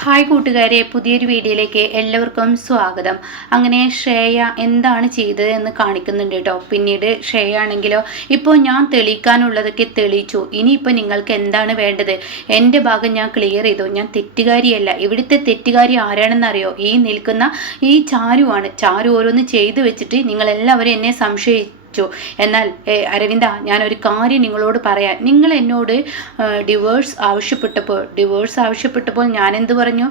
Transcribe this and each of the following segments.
Hi കൂട്ടുകാരെ, പുതിയൊരു വീഡിയോയിലേക്ക് എല്ലാവർക്കും സ്വാഗതം. അങ്ങനെ ശ്രേയ എന്താണ് ചെയ്തത് എന്ന് കാണിക്കുന്നുണ്ട് കേട്ടോ. പിന്നീട് ശ്രേയ ആണെങ്കിലോ, ഇപ്പോൾ ഞാൻ തെളിയിക്കാനുള്ളതൊക്കെ തെളിയിച്ചു, ഇനിയിപ്പോൾ നിങ്ങൾക്ക് എന്താണ് വേണ്ടത്? എൻ്റെ ഭാഗം ഞാൻ ക്ലിയർ ചെയ്തു, ഞാൻ തെറ്റുകാരിയല്ല. ഇവിടുത്തെ തെറ്റുകാരി ആരാണെന്നറിയോ? ഈ നിൽക്കുന്ന ഈ ചാരുവാണ്. ചാരു ഓരോന്ന് ചെയ്തു വെച്ചിട്ട് നിങ്ങളെല്ലാവരും എന്നെ സംശയിച്ചു. എന്നാൽ അരവിന്ദ, ഞാനൊരു കാര്യം നിങ്ങളോട് പറയാൻ. നിങ്ങൾ എന്നോട് ഡിവോഴ്സ് ആവശ്യപ്പെട്ടപ്പോൾ ഞാൻ എന്ത് പറഞ്ഞു?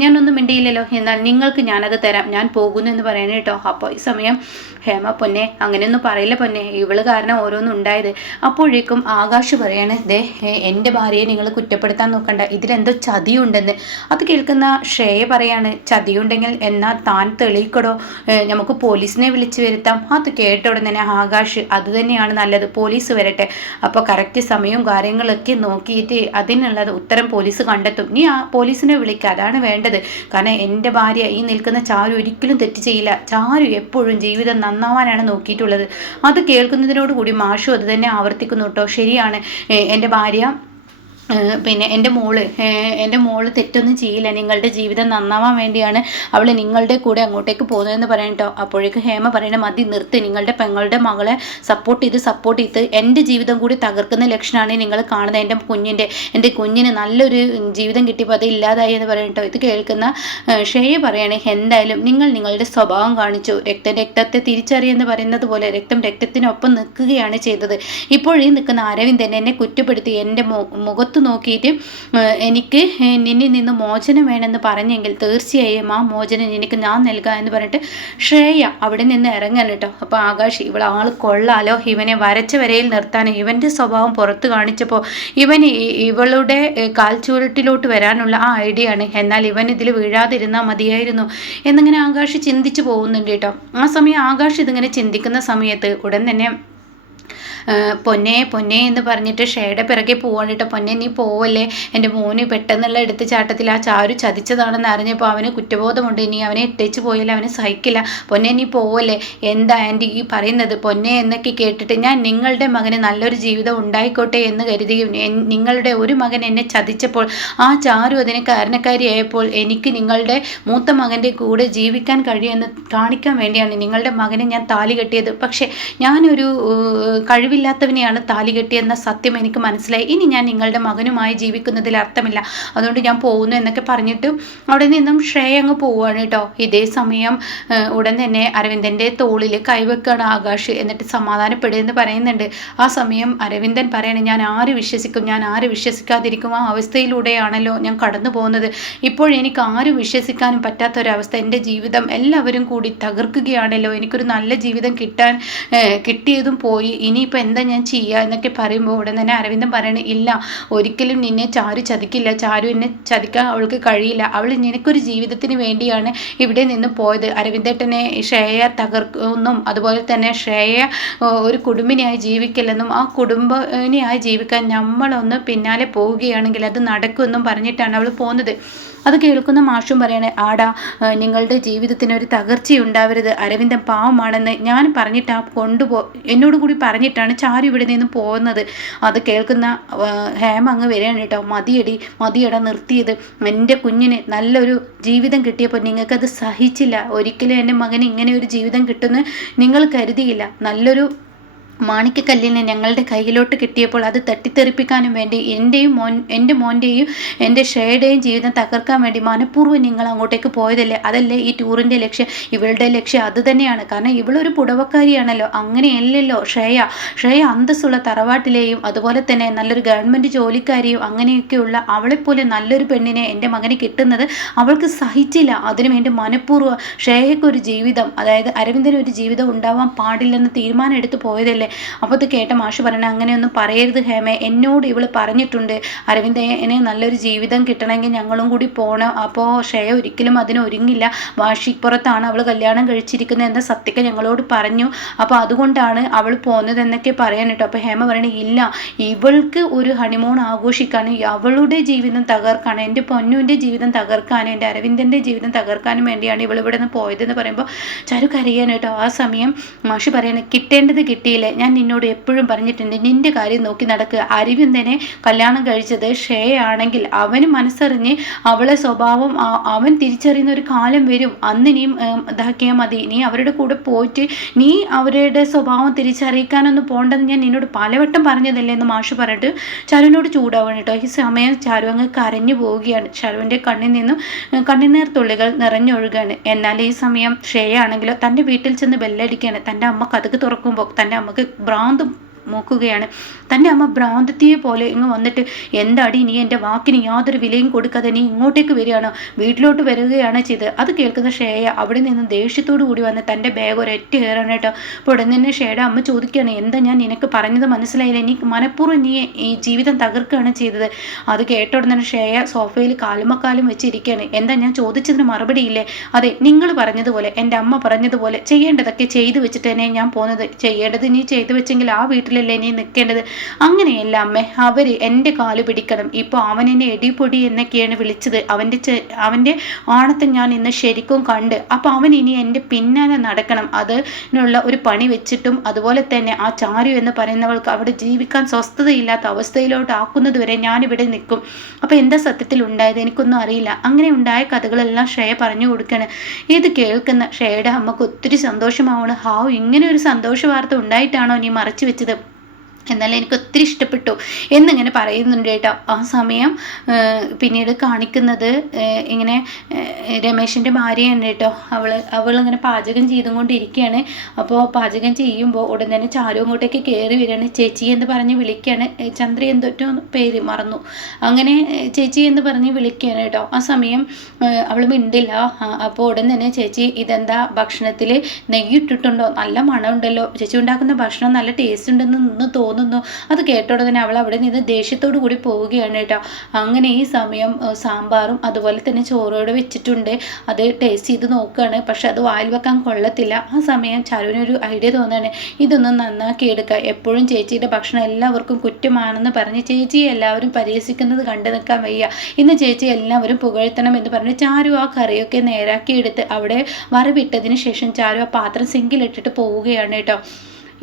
ഞാനൊന്നും മിണ്ടിയില്ലല്ലോ. എന്നാൽ നിങ്ങൾക്ക് ഞാനത് തരാം, ഞാൻ പോകുന്നു എന്ന് പറയണേ കേട്ടോ. അപ്പോൾ ഈ സമയം ഹേമ, പൊന്നെ അങ്ങനെയൊന്നും പറയില്ല പൊന്നെ, ഇവള് കാരണം ഓരോന്നും ഉണ്ടായത്. അപ്പോഴേക്കും ആകാശ് പറയാണ്, ദേ എൻ്റെ ഭാര്യയെ നിങ്ങൾ കുറ്റപ്പെടുത്താൻ നോക്കണ്ട, ഇതിലെന്തോ ചതിയുണ്ടെന്ന്. അത് കേൾക്കുന്ന ശ്രേയ പറയാണ്, ചതിയുണ്ടെങ്കിൽ എന്നാൽ താൻ തെളിയിക്കടോ, നമുക്ക് പോലീസിനെ വിളിച്ചു വരുത്താം. അത് കേട്ട ഉടനെ ആകാശ്, അത് തന്നെയാണ് നല്ലത്, പോലീസ് വരട്ടെ, അപ്പോൾ കറക്റ്റ് സമയവും കാര്യങ്ങളൊക്കെ നോക്കിയിട്ട് അതിനുള്ളത് ഉത്തരം പോലീസ് കണ്ടെത്തും. നീ ആ പോലീസിനെ വിളിക്കുക, അതാണ് വേണ്ടത്. കാരണം എൻ്റെ ഭാര്യ, ഈ നിൽക്കുന്ന ചാരു ഒരിക്കലും തെറ്റ് ചെയ്യില്ല. ചാരു എപ്പോഴും ജീവിതം നന്നാവാനാണ് നോക്കിയിട്ടുള്ളത്. അത് കേൾക്കുന്നതിനോടുകൂടി മാഷു അത് തന്നെ ആവർത്തിക്കുന്നു കേട്ടോ. ശരിയാണ്, എൻ്റെ ഭാര്യ പിന്നെ എൻ്റെ മോള് തെറ്റൊന്നും ചെയ്യില്ല. നിങ്ങളുടെ ജീവിതം നന്നാവാൻ വേണ്ടിയാണ് അവൾ നിങ്ങളുടെ കൂടെ അങ്ങോട്ടേക്ക് പോകുന്നതെന്ന് പറയട്ടോ. അപ്പോഴേക്കും ഹേമ പറയണ, മതി നിർത്തി, നിങ്ങളുടെ പെങ്ങളുടെ മകളെ സപ്പോർട്ട് ചെയ്ത് എൻ്റെ ജീവിതം കൂടി തകർക്കുന്ന ലക്ഷണമാണ് നിങ്ങൾ കാണുന്നത്. എൻ്റെ കുഞ്ഞിന് നല്ലൊരു ജീവിതം കിട്ടിയപ്പോൾ അത് ഇല്ലാതായി എന്ന് പറയട്ടോ. ഇത് കേൾക്കുന്ന ശ്രേയ പറയാണ്, എന്തായാലും നിങ്ങൾ നിങ്ങളുടെ സ്വഭാവം കാണിച്ചു. രക്തത്തെ തിരിച്ചറിയെന്ന് പറയുന്നത് പോലെ രക്തത്തിനൊപ്പം നിൽക്കുകയാണ് ചെയ്തത്. ഇപ്പോഴീ നിൽക്കുന്ന അരവിന്ദൻ എന്നെ കുറ്റപ്പെടുത്തി എൻ്റെ മുഖത്ത് നോക്കിയിട്ട് എനിക്ക് നിന്നിൽ നിന്ന് മോചനം വേണമെന്ന് പറഞ്ഞെങ്കിൽ തീർച്ചയായും ആ മോചനം എനിക്ക് ഞാൻ നൽകാം എന്ന് പറഞ്ഞിട്ട് ശ്രേയ അവിടെ നിന്ന് ഇറങ്ങാൻ കേട്ടോ. അപ്പോൾ ആകാശ്, ഇവിടെ ആൾ കൊള്ളാലോ, ഇവനെ വരച്ച വരയിൽ നിർത്താൻ ഇവൻ്റെ സ്വഭാവം പുറത്ത് കാണിച്ചപ്പോൾ ഇവളുടെ കാൽച്ചുവട്ടിലോട്ട് വരാനുള്ള ആ ഐഡിയ ആണ്. എന്നാൽ ഇവൻ ഇതിൽ വീഴാതിരുന്നാൽ മതിയായിരുന്നു എന്നിങ്ങനെ ആകാശ് ചിന്തിച്ചു പോകുന്നുണ്ട് കേട്ടോ. ആ സമയം ആകാശ് ഇതിങ്ങനെ ചിന്തിക്കുന്ന സമയത്ത് ഉടൻ തന്നെ പൊന്നെ എന്ന് പറഞ്ഞിട്ട് ഷേയുടെ പിറകെ പോവാണ് കേട്ടോ. പൊന്നെ നീ പോവല്ലേ, എൻ്റെ മോന് പെട്ടെന്നുള്ള എടുത്തുചാട്ടത്തിൽ ആ ചാരു ചതിച്ചതാണെന്ന് അറിഞ്ഞപ്പോൾ അവന് കുറ്റബോധമുണ്ട്. ഇനി അവനെ ഇട്ടേച്ച് പോയാൽ അവന് സഹിക്കില്ല. പൊന്നെ നീ പോവല്ലേ, എന്താ ആൻറ്റി ഈ പറയുന്നത്? പൊന്നെ എന്നൊക്കെ കേട്ടിട്ട്, ഞാൻ നിങ്ങളുടെ മകന് നല്ലൊരു ജീവിതം ഉണ്ടായിക്കോട്ടെ എന്ന് കരുതിയും നിങ്ങളുടെ ഒരു മകൻ എന്നെ ചതിച്ചപ്പോൾ ആ ചാരു അതിന് കാരണക്കാരിയായപ്പോൾ എനിക്ക് നിങ്ങളുടെ മൂത്ത മകൻ്റെ കൂടെ ജീവിക്കാൻ കഴിയുമെന്ന് കാണിക്കാൻ വേണ്ടിയാണ് നിങ്ങളുടെ മകനെ ഞാൻ താലി കെട്ടിയത്. പക്ഷേ ഞാനൊരു കഴിവില്ലാത്തവനെയാണ് താലി കെട്ടിയെന്ന സത്യം എനിക്ക് മനസ്സിലായി. ഇനി ഞാൻ നിങ്ങളുടെ മകനുമായി ജീവിക്കുന്നതിൽ അർത്ഥമില്ല, അതുകൊണ്ട് ഞാൻ പോകുന്നു എന്നൊക്കെ പറഞ്ഞിട്ട് അവിടെ നിന്നും ശ്രേയ അങ്ങ് പോവുകയാണ് കേട്ടോ. ഇതേ സമയം ഉടൻ തന്നെ അരവിന്ദൻ്റെ തോളിൽ കൈവെക്കുകയാണ് ആകാശ്. എന്നിട്ട് സമാധാനപ്പെടുമെന്ന് പറയുന്നുണ്ട്. ആ സമയം അരവിന്ദൻ പറയണേ, ഞാൻ ആര് വിശ്വസിക്കാതിരിക്കും? ആ അവസ്ഥയിലൂടെയാണല്ലോ ഞാൻ കടന്നു പോകുന്നത്. ഇപ്പോഴെനിക്ക് ആരും വിശ്വസിക്കാനും പറ്റാത്തൊരവസ്ഥ, എൻ്റെ ജീവിതം എല്ലാവരും കൂടി തകർക്കുകയാണല്ലോ. എനിക്കൊരു നല്ല ജീവിതം കിട്ടിയതും പോയി, ഇനിയിപ്പോൾ എന്താ ഞാൻ ചെയ്യുക എന്നൊക്കെ പറയുമ്പോൾ ഉടൻ തന്നെ അരവിന്ദൻ പറയണേ, ഇല്ല, ഒരിക്കലും നിന്നെ ചാരു ചതിക്കില്ല. ചാരു എന്നെ ചതിക്കാൻ അവൾക്ക് കഴിയില്ല. അവൾ നിനക്കൊരു ജീവിതത്തിന് വേണ്ടിയാണ് ഇവിടെ നിന്ന് പോയത്. അരവിന്ദേട്ടനെ ശ്രേയ തകർക്കുന്നും അതുപോലെ തന്നെ ശ്രേയ ഒരു കുടുംബിനിയായി ജീവിക്കില്ലെന്നും ആ കുടുംബിനിയായി ജീവിക്കാൻ നമ്മളൊന്ന് പിന്നാലെ പോവുകയാണെങ്കിൽ അത് നടക്കുമെന്നും പറഞ്ഞിട്ടാണ് അവൾ പോകുന്നത്. അത് കേൾക്കുന്ന മാഷും പറയണേ, ആടാ, നിങ്ങളുടെ ജീവിതത്തിന് ഒരു തകർച്ചയുണ്ടാവരുത്, അരവിന്ദൻ പാവമാണെന്ന് ഞാൻ പറഞ്ഞിട്ടാ എന്നോട് കൂടി പറഞ്ഞിട്ടാണ് ചാരു ഇവിടെ നിന്ന് പോകുന്നത്. അത് കേൾക്കുന്ന ഹേമ അങ്ങ് വരികയാണ് കേട്ടോ. മതിയടാ നിർത്തിയത്. എൻ്റെ കുഞ്ഞിന് നല്ലൊരു ജീവിതം കിട്ടിയപ്പോൾ നിങ്ങൾക്കത് സഹിച്ചില്ല. ഒരിക്കലും എൻ്റെ മകന് ഇങ്ങനെ ഒരു ജീവിതം കിട്ടുമെന്ന് നിങ്ങൾ കരുതിയില്ല. നല്ലൊരു മാണിക്കക്കല്ലിനെ ഞങ്ങളുടെ കയ്യിലോട്ട് കിട്ടിയപ്പോൾ അത് തട്ടിത്തെറിപ്പിക്കാനും വേണ്ടി എൻ്റെ മോൻ്റെയും എൻ്റെ ഷേയുടെയും ജീവിതം തകർക്കാൻ വേണ്ടി മനഃപൂർവ്വം നിങ്ങൾ അങ്ങോട്ടേക്ക് പോയതല്ലേ? അതല്ലേ ഈ ടൂറിൻ്റെ ലക്ഷ്യം? ഇവളുടെ ലക്ഷ്യം അത് തന്നെയാണ്. കാരണം ഇവളൊരു പുടവക്കാരിയാണല്ലോ. അങ്ങനെയല്ലല്ലോ ശ്രേയ അന്തസ്സുള്ള തറവാട്ടിലെയും അതുപോലെ തന്നെ നല്ലൊരു ഗവൺമെൻറ് ജോലിക്കാരിയും അങ്ങനെയൊക്കെയുള്ള അവളെപ്പോലെ നല്ലൊരു പെണ്ണിനെ എൻ്റെ മകന് കിട്ടുന്നത് അവൾക്ക് സഹിച്ചില്ല. അതിനുവേണ്ടി മനഃപൂർവ്വം ശ്രേയക്കൊരു ജീവിതം, അതായത് അരവിന്ദന് ഒരു ജീവിതം ഉണ്ടാവാൻ പാടില്ലെന്ന് തീരുമാനം എടുത്ത് പോയതല്ലേ? അപ്പോൾ അത് കേട്ട മാഷ് പറയണ, അങ്ങനെയൊന്നും പറയരുത് ഹേമേ, എന്നോട് ഇവള് പറഞ്ഞിട്ടുണ്ട് അരവിന്ദന് നല്ലൊരു ജീവിതം കിട്ടണമെങ്കിൽ ഞങ്ങളും കൂടി പോകണം. അപ്പോൾ ശ്രേയ ഒരിക്കലും അതിന് ഒരുങ്ങില്ല. വാശിപ്പുറത്താണ് അവൾ കല്യാണം കഴിച്ചിരിക്കുന്നത് എന്ന സത്യമൊക്കെ ഞങ്ങളോട് പറഞ്ഞു. അപ്പോൾ അതുകൊണ്ടാണ് അവൾ പോകുന്നത് എന്നൊക്കെ പറയാൻ കേട്ടോ. അപ്പോൾ ഹേമ പറയണേ, ഇല്ല, ഇവൾക്ക് ഒരു ഹണിമൂൺ ആഘോഷിക്കാനും അവളുടെ ജീവിതം തകർക്കാനും എൻ്റെ പൊന്നുവിൻ്റെ ജീവിതം തകർക്കാനും എൻ്റെ അരവിന്ദൻ്റെ ജീവിതം തകർക്കാനും വേണ്ടിയാണ് ഇവൾ ഇവിടെ നിന്ന് പോയതെന്ന് പറയുമ്പോൾ ചാരു കരയാൻ കേട്ടോ. ആ സമയം മാഷ് പറയണേ, കിട്ടേണ്ടത് കിട്ടിയില്ലേ, ഞാൻ നിന്നോട് എപ്പോഴും പറഞ്ഞിട്ടുണ്ട്, നിന്റെ കാര്യം നോക്കി നടക്കുക. അരവിന്ദനെ കല്യാണം കഴിച്ചത് ഷേയാണെങ്കിൽ അവന് മനസ്സറിഞ്ഞ് അവളെ സ്വഭാവം അവൻ തിരിച്ചറിയുന്ന ഒരു കാലം വരും. അന്ന് നീ ഇതാക്കിയാൽ മതി. നീ അവരുടെ കൂടെ പോയിട്ട് നീ അവരുടെ സ്വഭാവം തിരിച്ചറിയിക്കാനൊന്നും പോകണ്ടെന്ന് ഞാൻ നിന്നോട് പലവട്ടം പറഞ്ഞതല്ലേ എന്ന് മാഷ് പറഞ്ഞിട്ട് ചരുവിനോട് ചൂടാവണം കേട്ടോ. ഈ സമയം ചരു അങ്ങ് കരഞ്ഞു പോവുകയാണ്. ചരുവിൻ്റെ കണ്ണിൽ നിന്നും കണ്ണുനീർ തുള്ളികൾ നിറഞ്ഞൊഴുകാണ്. എന്നാൽ ഈ സമയം ഷേയാണെങ്കിലോ തൻ്റെ വീട്ടിൽ ചെന്ന് ബെല്ലടിക്കുകയാണ്. തൻ്റെ അമ്മ കതക് തുറക്കുമ്പോൾ തൻ്റെ അമ്മക്ക് ഭ്രാന്തും നോക്കുകയാണ്. തൻ്റെ അമ്മ ഭ്രാന്തത്തിയെ പോലെ ഇങ്ങ് വന്നിട്ട്, എന്താടി നീ എൻ്റെ വാക്കിന് യാതൊരു വിലയും കൊടുക്കാതെ നീ ഇങ്ങോട്ടേക്ക് വരികയാണോ, വീട്ടിലോട്ട് വരികയാണ് ചെയ്തത്. അത് കേൾക്കുന്ന ഷേയ അവിടെ നിന്ന് ദേഷ്യത്തോടു കൂടി വന്ന് തൻ്റെ ബാഗ് ഒരൊറ്റ കയറാണ് കേട്ടോ. അപ്പോൾ ഉടൻ തന്നെ ഷേയുടെ അമ്മ ചോദിക്കുകയാണ്, എന്താ ഞാൻ നിനക്ക് പറഞ്ഞത് മനസ്സിലായില്ല, നീ മനഃപൂർവ്വം നീ ഈ ജീവിതം തകർക്കുകയാണ് ചെയ്തത്. അത് കേട്ട ഉടൻ തന്നെ ഷേയ സോഫയിൽ കാലുമക്കാലും വെച്ചിരിക്കുകയാണ്. എന്താ ഞാൻ ചോദിച്ചതിന് മറുപടി ഇല്ലേ? അതെ, നിങ്ങൾ പറഞ്ഞതുപോലെ എൻ്റെ അമ്മ പറഞ്ഞതുപോലെ ചെയ്യേണ്ടതൊക്കെ ചെയ്തു വെച്ചിട്ട് തന്നെ ഞാൻ പോകുന്നത്. ചെയ്യേണ്ടത് നീ ചെയ്തു വെച്ചെങ്കിൽ ആ വീട്ടിൽ നീ നിൽക്കേണ്ടത്. അങ്ങനെയല്ല അമ്മേ, അവര് എൻ്റെ കാല് പിടിക്കണം. ഇപ്പോൾ അവൻ എന്നെ എടിപൊടി എന്നൊക്കെയാണ് വിളിച്ചത്. അവൻ്റെ ആണത്തെ ഞാൻ ഇന്ന് ശരിക്കും കണ്ട്. അപ്പോൾ അവൻ ഇനി എൻ്റെ പിന്നാലെ നടക്കണം. അതിനുള്ള ഒരു പണി വെച്ചിട്ടും അതുപോലെ തന്നെ ആ ചാരു എന്ന് പറയുന്നവൾക്ക് അവിടെ ജീവിക്കാൻ സ്വസ്ഥതയില്ലാത്ത അവസ്ഥയിലോട്ട് ആക്കുന്നത് വരെ ഞാനിവിടെ നിൽക്കും. അപ്പോൾ എന്താ സത്യത്തിൽ ഉണ്ടായത് എനിക്കൊന്നും അറിയില്ല. അങ്ങനെ ഉണ്ടായ കഥകളെല്ലാം ഷേയ പറഞ്ഞു കൊടുക്കുകയാണ്. ഇത് കേൾക്കുന്ന ഷേയുടെ അമ്മക്ക് ഒത്തിരി സന്തോഷമാവണം. ഹാവ്, ഇങ്ങനെ ഒരു സന്തോഷ വാർത്ത ഉണ്ടായിട്ടാണോ നീ മറച്ചു വെച്ചത്? എന്നാൽ എനിക്ക് ഒത്തിരി ഇഷ്ടപ്പെട്ടു എന്നിങ്ങനെ പറയുന്നുണ്ട് കേട്ടോ. ആ സമയം പിന്നീട് കാണിക്കുന്നത് ഇങ്ങനെ രമേശിൻ്റെ ഭാര്യയാണ് കേട്ടോ. അവളിങ്ങനെ പാചകം ചെയ്തുകൊണ്ടിരിക്കുകയാണ്. അപ്പോൾ പാചകം ചെയ്യുമ്പോൾ ഉടൻ തന്നെ ചാരു അങ്ങോട്ടേക്ക് കയറി വരികയാണ്. ചേച്ചി എന്ന് പറഞ്ഞ് വിളിക്കുകയാണ്. ചന്ദ്ര എന്തോ പേര് മറന്നു. അങ്ങനെ ചേച്ചി എന്ന് പറഞ്ഞ് വിളിക്കുകയാണ് കേട്ടോ. ആ സമയം അവൾ മിണ്ടില്ല. അപ്പോൾ ഉടൻ തന്നെ ചേച്ചി, ഇതെന്താ ഭക്ഷണത്തിൽ നെയ്യ് ഇട്ടിട്ടുണ്ടോ? നല്ല മണമുണ്ടല്ലോ, ചേച്ചി ഉണ്ടാക്കുന്ന ഭക്ഷണം നല്ല ടേസ്റ്റ് ഉണ്ടെന്ന് തോന്നുന്നു. അത് കേട്ടോടെ തന്നെ അവൾ അവിടെ നിന്ന് ദേഷ്യത്തോടു കൂടി പോവുകയാണ് കേട്ടോ. അങ്ങനെ ഈ സമയം സാമ്പാറും അതുപോലെ തന്നെ ചോറോട് വെച്ചിട്ടുണ്ട്. അത് ടേസ്റ്റ് ചെയ്ത് നോക്കുകയാണ്. പക്ഷെ അത് വായിൽ വെക്കാൻ കൊള്ളത്തില്ല. ആ സമയം ചരുവിനൊരു ഐഡിയ തോന്നുകയാണ്, ഇതൊന്നും നന്നാക്കി എടുക്കുക. എപ്പോഴും ചേച്ചിയുടെ ഭക്ഷണം എല്ലാവർക്കും കുറ്റമാണെന്ന് പറഞ്ഞ് ചേച്ചി എല്ലാവരും പരിഹസിക്കുന്നത് കണ്ടു നിൽക്കാൻ വയ്യ. ഇന്ന് ചേച്ചി എല്ലാവരും പുകഴ്ത്തണം എന്ന് പറഞ്ഞ് ചാരു ആ കറിയൊക്കെ നേരാക്കി എടുത്ത് അവിടെ വറവിട്ടതിന് ശേഷം ചാരു ആ പാത്രം സിങ്കിലിട്ടിട്ട് പോവുകയാണ് കേട്ടോ.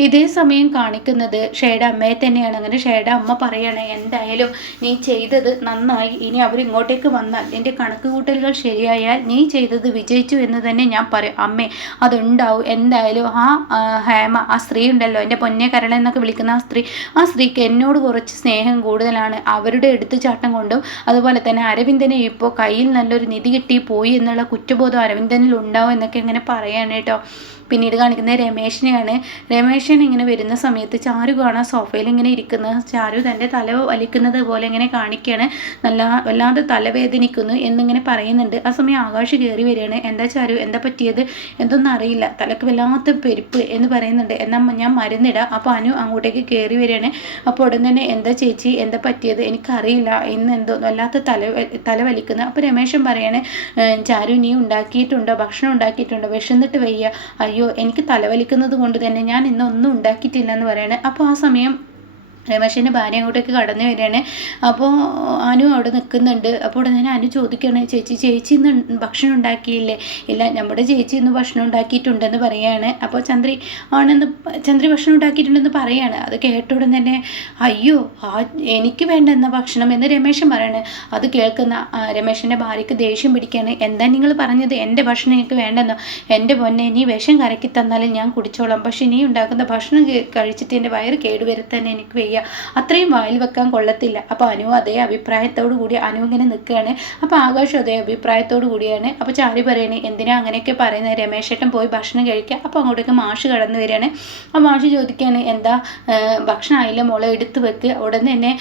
ഇതേ സമയം കാണിക്കുന്നത് ഷേയുടെ അമ്മയെ തന്നെയാണ്. അങ്ങനെ ഷേയുടെ അമ്മ പറയാണ്, എന്തായാലും നീ ചെയ്തത് നന്നായി. ഇനി അവരിങ്ങോട്ടേക്ക് വന്നാൽ നിന്റെ കണക്ക് കൂട്ടലുകൾ ശരിയായാൽ നീ ചെയ്തത് വിജയിച്ചു എന്ന് തന്നെ ഞാൻ പറയും. അമ്മേ, അതുണ്ടാവും. എന്തായാലും ആ ഹേമ, ആ സ്ത്രീ ഉണ്ടല്ലോ, എൻ്റെ പൊന്നെ കരള എന്നൊക്കെ വിളിക്കുന്ന ആ സ്ത്രീക്ക് എന്നോട് കുറച്ച് സ്നേഹം കൂടുതലാണ്. അവരുടെ എടുത്തുചാട്ടം കൊണ്ടും അതുപോലെ തന്നെ അരവിന്ദനെ ഇപ്പോൾ കയ്യിൽ നല്ലൊരു നിധി കിട്ടി പോയി എന്നുള്ള കുറ്റബോധം അരവിന്ദനിൽ ഉണ്ടാവും എന്നൊക്കെ ഇങ്ങനെ പറയാണ് കേട്ടോ. പിന്നീട് കാണിക്കുന്നത് രമേശിനെയാണ്. രമേശൻ ഇങ്ങനെ വരുന്ന സമയത്ത് ചാരു കാണാൻ സോഫയിൽ ഇങ്ങനെ ഇരിക്കുന്നത്. ചാരു തൻ്റെ തല വലിക്കുന്നത് പോലെ ഇങ്ങനെ കാണിക്കുകയാണ്. വല്ലാതെ തലവേദനിക്കുന്നു എന്നിങ്ങനെ പറയുന്നുണ്ട്. ആ സമയം ആകാശ് കയറി വരികയാണ്. എന്താ ചാരു, എന്താ പറ്റിയത്? എന്തൊന്നും അറിയില്ല, തലക്ക് വല്ലാത്ത പെരുപ്പ് എന്ന് പറയുന്നുണ്ട്. എന്നാൽ ഞാൻ മരുന്നിടാം. അപ്പോൾ അനു അങ്ങോട്ടേക്ക് കയറി വരികയാണ്. അപ്പോൾ ഉടൻ തന്നെ, എന്താ ചേച്ചി, എന്താ പറ്റിയത്? എനിക്കറിയില്ല, ഇന്ന് എന്തോ വല്ലാത്ത തല വലിക്കുന്നത്. അപ്പോൾ രമേശൻ പറയാണ്, ചാരു നീ ഉണ്ടാക്കിയിട്ടുണ്ടോ, ഭക്ഷണം ഉണ്ടാക്കിയിട്ടുണ്ടോ? വിശന്നിട്ട് വയ്യ. അയ്യോ, എനിക്ക് തലവലിക്കുന്നത് കൊണ്ട് തന്നെ ഞാൻ ഇന്നൊന്നും ഉണ്ടാക്കിയിട്ടില്ല എന്ന് പറയാണ്. അപ്പോൾ ആ സമയം രമേശിൻ്റെ ഭാര്യ അങ്ങോട്ടേക്ക് കടന്നു വരികയാണ്. അപ്പോൾ അനു അവിടെ നിൽക്കുന്നുണ്ട്. അപ്പോൾ ഉടനെ അനു ചോദിക്കുകയാണ്, ചേച്ചി ഇന്ന് ഭക്ഷണം ഉണ്ടാക്കിയില്ലേ? ഇല്ല, നമ്മുടെ ചേച്ചി ഇന്ന് ഭക്ഷണം ഉണ്ടാക്കിയിട്ടുണ്ടെന്ന് പറയുകയാണ്. അപ്പോൾ ചന്ദ്രി ഭക്ഷണം ഉണ്ടാക്കിയിട്ടുണ്ടെന്ന് പറയുകയാണ്. അത് കേട്ട ഉടൻ തന്നെ, അയ്യോ, എനിക്ക് വേണ്ടെന്ന ഭക്ഷണം എന്ന് രമേശൻ പറയാണ്. അത് കേൾക്കുന്ന രമേശിൻ്റെ ഭാര്യയ്ക്ക് ദേഷ്യം പിടിക്കുകയാണ്. എന്താ നിങ്ങൾ പറഞ്ഞത്? എൻ്റെ ഭക്ഷണം എനിക്ക് വേണ്ടെന്നോ? എൻ്റെ പൊന്നെ, നീ വിഷം കലക്കി തന്നാലും ഞാൻ കുടിച്ചോളാം. പക്ഷെ നീ ഉണ്ടാക്കുന്ന ഭക്ഷണം കഴിച്ചിട്ട് എൻ്റെ വയറ് കേടുവരുത്താൻ എനിക്ക് വയ്യ. അത്രയും വായിൽ വെക്കാൻ കൊള്ളത്തില്ല. അപ്പോൾ അനു അതേ അഭിപ്രായത്തോടു കൂടി അനു ഇങ്ങനെ നിൽക്കുകയാണ്. അപ്പോൾ ആകാശം അതേ അഭിപ്രായത്തോടു കൂടിയാണ്. അപ്പോൾ ചാരി പറയണേ, എന്തിനാ അങ്ങനെയൊക്കെ പറയുന്നത്? രമേശേട്ടൻ പോയി ഭക്ഷണം കഴിക്കുക. അപ്പോൾ അങ്ങോട്ടേക്ക് മാഷ് കടന്നു വരികയാണ്. ആ മാഷ് ചോദിക്കുകയാണ്, എന്താ ഭക്ഷണം ആയില്ല മോളെ, എടുത്ത് വെക്ക്. ഉടനെ തന്നെ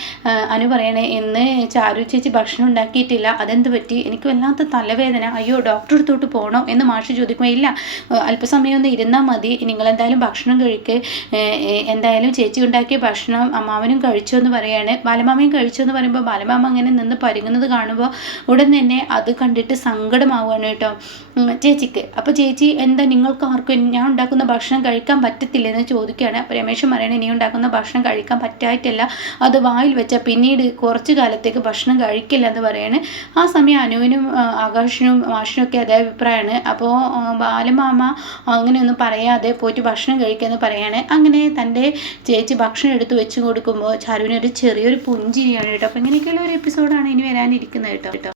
അനു പറയണേ, ഇന്ന് ചാരു ചേച്ചി ഭക്ഷണം ഉണ്ടാക്കിയിട്ടില്ല. അതെന്ത് പറ്റി? എനിക്ക് വല്ലാത്ത തലവേദന. അയ്യോ, ഡോക്ടറെ അടുത്തോട്ട് പോകണോ എന്ന് മാഷ് ചോദിക്കുമ്പോൾ, ഇല്ല, അല്പസമയം ഒന്ന് ഇരുന്നാൽ മതി, നിങ്ങളെന്തായാലും ഭക്ഷണം കഴിക്ക്. എന്തായാലും ചേച്ചി ഉണ്ടാക്കിയ ഭക്ഷണം അമ്മാവനും കഴിച്ചു എന്ന് പറയാണ്. ബാലമാമയും കഴിച്ചു എന്ന് പറയുമ്പോൾ ബാലമാമ അങ്ങനെ നിന്ന് പരുങ്ങുന്നത് കാണുമ്പോൾ ഉടൻ തന്നെ അത് കണ്ടിട്ട് സങ്കടമാവുകയാണ് കേട്ടോ ചേച്ചിക്ക്. അപ്പോൾ ചേച്ചി എന്താ നിങ്ങൾക്ക് ആർക്കും ഞാൻ ഉണ്ടാക്കുന്ന ഭക്ഷണം കഴിക്കാൻ പറ്റത്തില്ല എന്ന് ചോദിക്കുകയാണ്. അപ്പോൾ രമേശൻ പറയണേ നീ ഉണ്ടാക്കുന്ന ഭക്ഷണം കഴിക്കാൻ പറ്റായിട്ടല്ല, അത് വായിൽ വെച്ചാൽ പിന്നീട് കുറച്ച് കാലത്തേക്ക് ഭക്ഷണം കഴിക്കില്ല എന്ന് പറയാണ്. ആ സമയം അനുവിനും ആകാശിനും മാഷിനും ഒക്കെ അതേ അഭിപ്രായമാണ്. അപ്പോൾ ബാലമാമ അങ്ങനെയൊന്നും പറയാതെ പോയിട്ട് ഭക്ഷണം കഴിക്കാമെന്ന് പറയാണ്. അങ്ങനെ തൻ്റെ ചേച്ചി ഭക്ഷണം എടുത്ത് വെച്ച് കൊടുക്കുമ്പോൾ ചാരുവിനൊരു ചെറിയൊരു പുഞ്ചിരിയാണ് കേട്ടോ. അപ്പോൾ ഇങ്ങനെയൊക്കെയുള്ള ഒരു എപ്പിസോഡാണ് ഇനി വരാനിരിക്കുന്നത് കേട്ടോ.